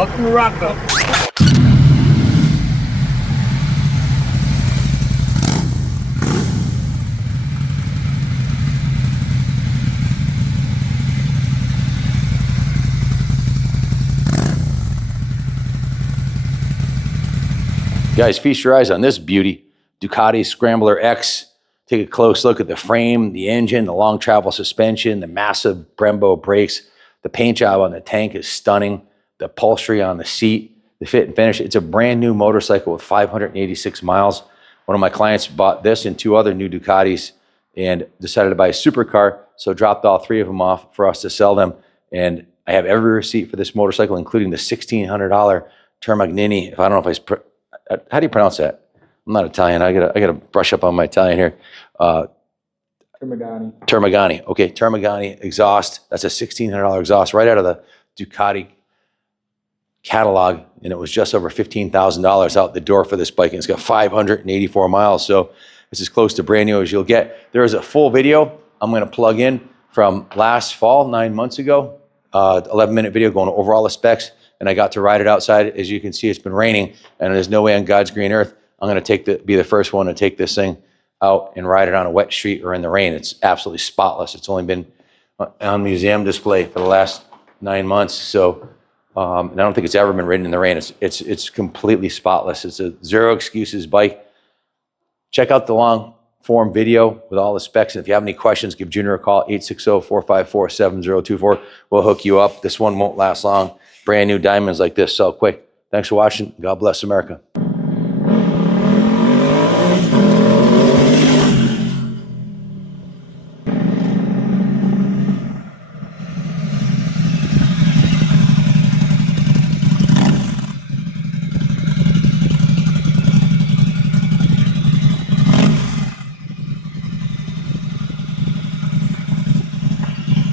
Welcome to Rockville. Guys, feast your eyes on this beauty. Ducati Scrambler X. Take a close look at the frame, the engine, the long travel suspension, the massive Brembo brakes. The paint job on the tank is stunning. The upholstery on the seat, the fit and finish. It's a brand new motorcycle with 586 miles. One of my clients bought this and 2 other new Ducatis and decided to buy a supercar, so dropped all 3 of them off for us to sell them. And I have every receipt for this motorcycle, including the $1,600 Termagnini. I don't know if how do you pronounce that? I'm not Italian. I gotta brush up on my Italian here. Termagani. Okay, Termagani exhaust. That's a $1,600 exhaust right out of the Ducati catalog, and it was just over $15,000 out the door for this bike, and it's got 584 miles. So it's as close to brand new as you'll get. There is a full video I'm going to plug in from last fall, 9 months ago, 11-minute video going over all the specs. And I got to ride it outside. As you can see, it's been raining, and there's no way on God's green earth I'm going to be the first one to take this thing out and ride it on a wet street or in the rain. It's absolutely spotless. It's only been on museum display for the last 9 months. So, and I don't think it's ever been ridden in the rain. It's completely spotless. It's a zero excuses bike. Check out the long form video with all the specs. And if you have any questions, give Junior a call, 860-454-7024. We'll hook you up. This one won't last long. Brand new diamonds like this sell quick. Thanks for watching. God bless America.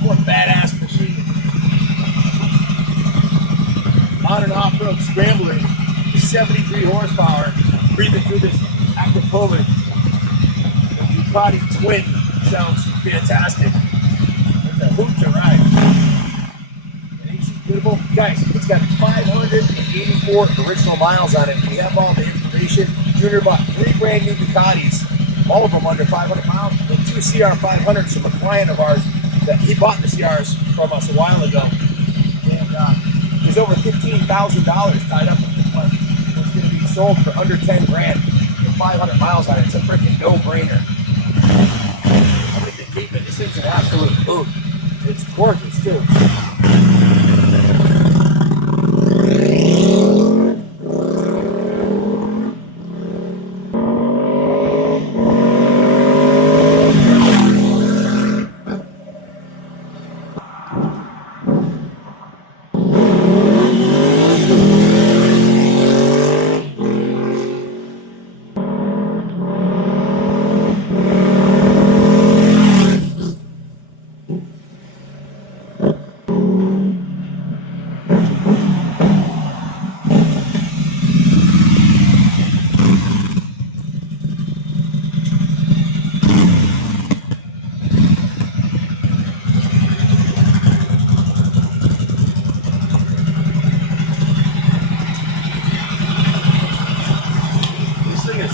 What badass machine. Modern off-road scrambler, 73 horsepower, breathing through this active COVID. The Ducati Twin sounds fantastic. It's a hoot to ride. And it's beautiful. Guys, it's got 584 original miles on it. We have all the information. Junior bought 3 brand new Ducatis, all of them under 500 miles, and 2 CR500s from a client of ours that he bought the CRs from us a while ago. And there's over $15,000 tied up in this one. It's going to be sold for under 10 grand with 500 miles on it. It's a freaking no-brainer. Everything deep in this thing's an absolute hoot. It's gorgeous too.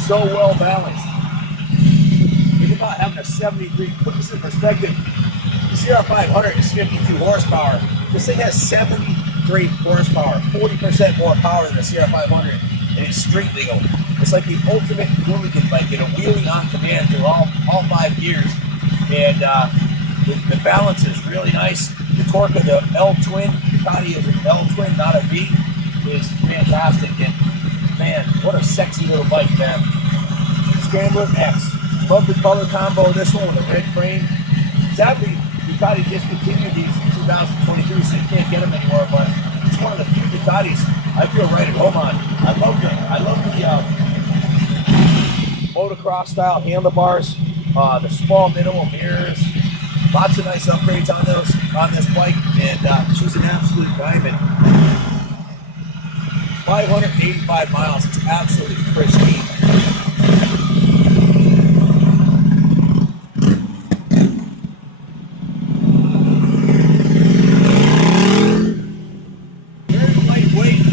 So well balanced. Think about having a 73. Put this in perspective. The CR500 is 52 horsepower. This thing has 73 horsepower, 40% more power than the CR500, and it's street legal. It's like the ultimate hooligan bike, wheeling on command through all 5 gears, and the balance is really nice. The torque of the L twin, Ducati is an L twin, not a V, is fantastic. And man, what a sexy little bike, man. Scrambler X. Love the color combo of this one with a red frame. Sadly, Ducati discontinued these in 2023, so you can't get them anymore, but it's one of the few Ducatis I feel right at home on. I love the motocross style handlebars, the small minimal mirrors, lots of nice upgrades on this bike, and she's an absolute diamond. 585 miles. It's absolutely pristine. Very lightweight.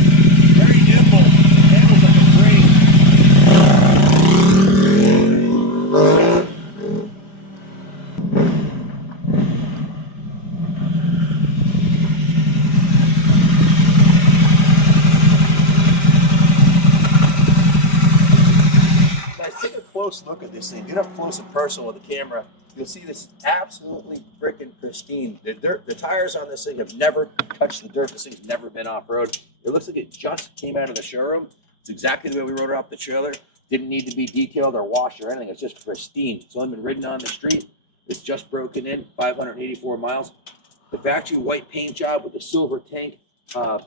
close look at this thing, get up close and personal with the camera, you'll see this absolutely freaking pristine. The tires on this thing have never touched the dirt. This thing's never been off-road. It looks like it just came out of the showroom. It's exactly the way we rode it off the trailer. Didn't need to be detailed or washed or anything. It's just pristine. It's only been ridden on the street. It's just broken in, 584 miles. The factory white paint job with the silver tank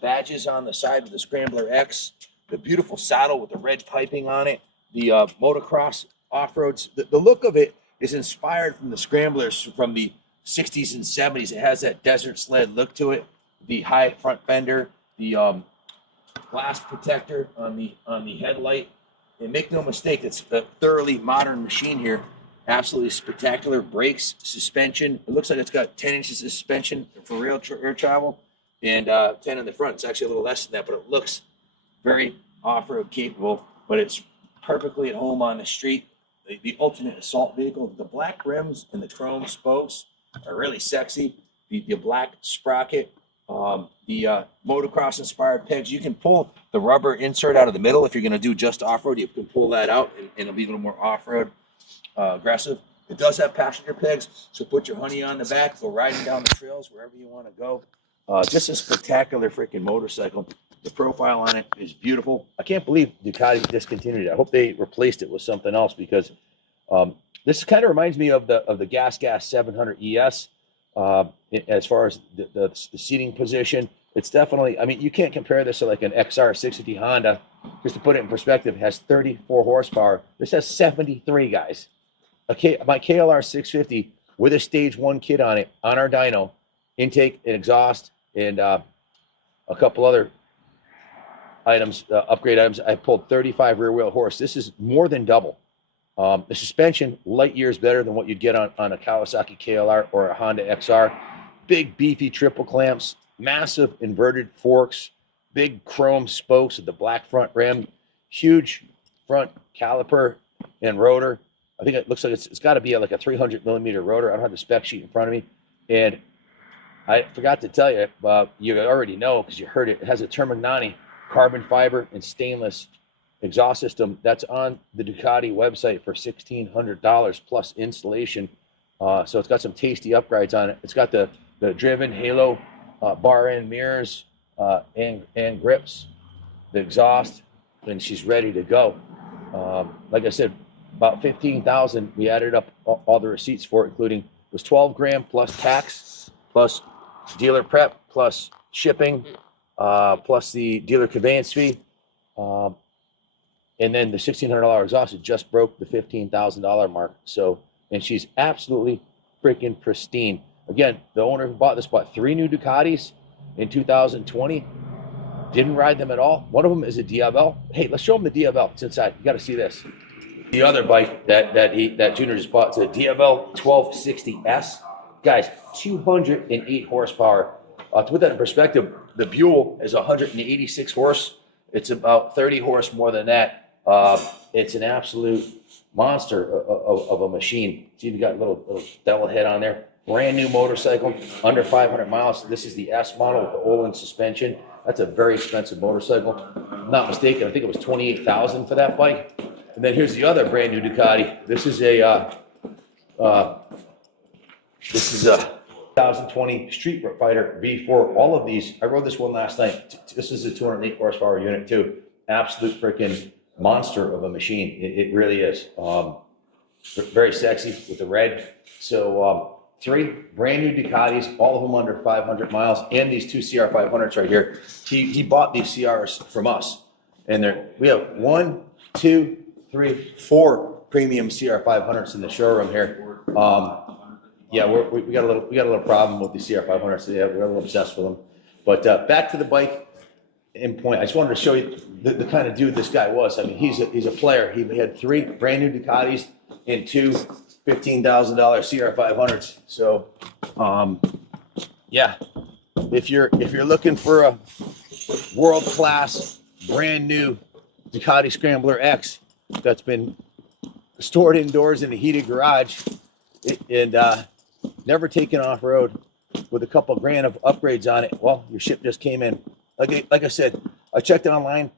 badges on the side of the Scrambler X. The beautiful saddle with the red piping on it. The motocross off-roads. The look of it is inspired from the Scramblers from the 60s and 70s. It has that desert sled look to it. The high front fender, the glass protector on the headlight. And make no mistake, it's a thoroughly modern machine here. Absolutely spectacular. Brakes, suspension. It looks like it's got 10 inches of suspension for air travel and 10 in the front. It's actually a little less than that, but it looks very off-road capable. But it's perfectly at home on the street. The ultimate assault vehicle. The black rims and the chrome spokes are really sexy. The black sprocket, the motocross inspired pegs. You can pull the rubber insert out of the middle if you're going to do just off-road. You can pull that out and it'll be a little more off-road aggressive. It does have passenger pegs, so put your honey on the back, go riding down the trails wherever you want to go. Just a spectacular freaking motorcycle. The profile on it is beautiful. I can't believe Ducati discontinued it. I hope they replaced it with something else, because this kind of reminds me of the Gas 700 ES as far as the seating position. It's definitely, I mean, you can't compare this to like an XR 650 Honda. Just to put it in perspective, it has 34 horsepower. This has 73, guys. My KLR 650 with a stage 1 kit on it, on our dyno, intake and exhaust, and a couple other items, upgrade items. I pulled 35 rear wheel horse. This is more than double. The suspension, light years better than what you'd get on a Kawasaki KLR or a Honda XR. Big beefy triple clamps, massive inverted forks, big chrome spokes with the black front rim, huge front caliper and rotor. I think it looks like it's got to be like a 300 millimeter rotor. I don't have the spec sheet in front of me. And I forgot to tell you, you already know because you heard it, it has a Termignani carbon fiber and stainless exhaust system that's on the Ducati website for $1,600 plus installation. So it's got some tasty upgrades on it. It's got the driven halo bar end mirrors and grips, the exhaust, and she's ready to go. Like I said, about 15,000. We added up all the receipts for it, including it was 12 grand plus tax, plus dealer prep, plus shipping, plus the dealer conveyance fee, and then the $1,600 exhaust. It just broke the $15,000 mark. So, and she's absolutely freaking pristine. Again, the owner who bought this bought 3 new Ducatis in 2020. Didn't ride them at all. One of them is a DFL. Hey, let's show them the DFL. It's inside. You got to see this. The other bike that Junior just bought is a DFL 1260S. Guys, 208 horsepower. To put that in perspective, the Buell is 186 horse. It's about 30 horse more than that. It's an absolute monster of a machine. See, you got a little devil head on there. Brand new motorcycle, under 500 miles. This is the S model with the Olin suspension. That's a very expensive motorcycle. If I'm not mistaken, I think it was $28,000 for that bike. And then here's the other brand new Ducati. This is a 2020 Street Fighter V4. All of these, I rode this one last night. This is a 208 horsepower unit too. Absolute freaking monster of a machine. It really is. Very sexy with the red. So 3 brand new Ducatis, all of them under 500 miles, and these 2 CR500s right here. He bought these CRs from us, and we have 1, 2, 3, 4 premium CR500s in the showroom here. Yeah, we got a little problem with the CR500s. So yeah, we're a little obsessed with them. But back to the bike in point. I just wanted to show you the kind of dude this guy was. I mean, he's a player. He had 3 brand new Ducatis and 2 $15,000 CR500s. So, yeah, if you're looking for a world-class, brand new Ducati Scrambler X that's been stored indoors in a heated garage and never taken off-road with a couple grand of upgrades on it, well, your ship just came in. Like I said, I checked online.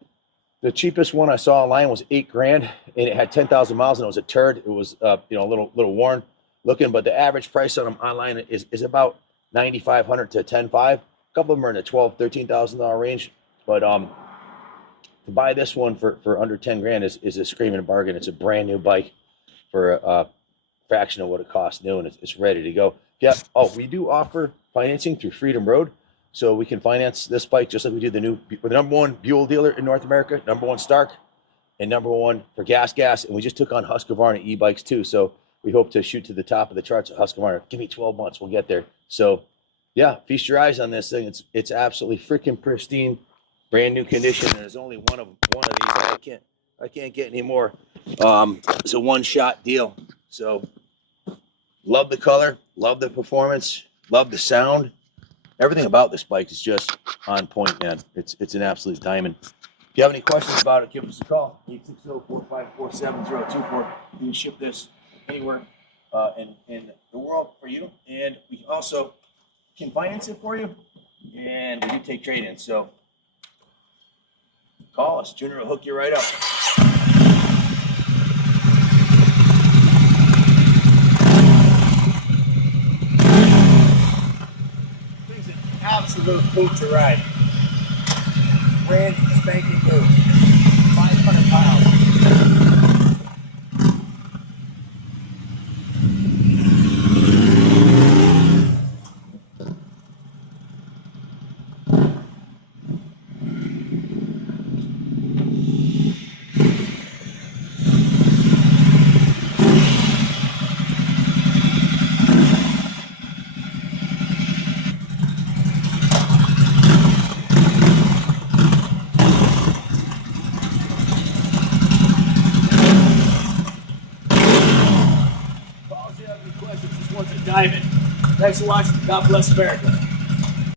The cheapest one I saw online was $8,000, and it had 10,000 miles, and it was a turd. It was, a little worn looking, but the average price on them online is about 9,500 to 10,500. A couple of them are in the $12,000-13,000 range, but to buy this one for under 10 grand is a screaming bargain. It's a brand new bike for a fraction of what it costs new, and it's ready to go. Yeah. Oh, we do offer financing through Freedom Road. So we can finance this bike just like we do we're the number one Buell dealer in North America, number one Stark, and number one for gas. And we just took on Husqvarna e-bikes too. So we hope to shoot to the top of the charts at Husqvarna. Give me 12 months, we'll get there. So yeah, feast your eyes on this thing. It's absolutely freaking pristine, brand new condition. And there's only one of these. I can't get any more. It's a one-shot deal. So love the color, love the performance, love the sound. Everything about this bike is just on point, man. It's an absolute diamond. If you have any questions about it, give us a call. 860-454-7024. We can ship this anywhere in the world for you. And we also can finance it for you. And we do take trade-ins. So call us. Junior will hook you right up. Absolute boot to ride. Brand spanking new. 500 miles. Questions, this one's a diamond. Thanks for watching. God bless America.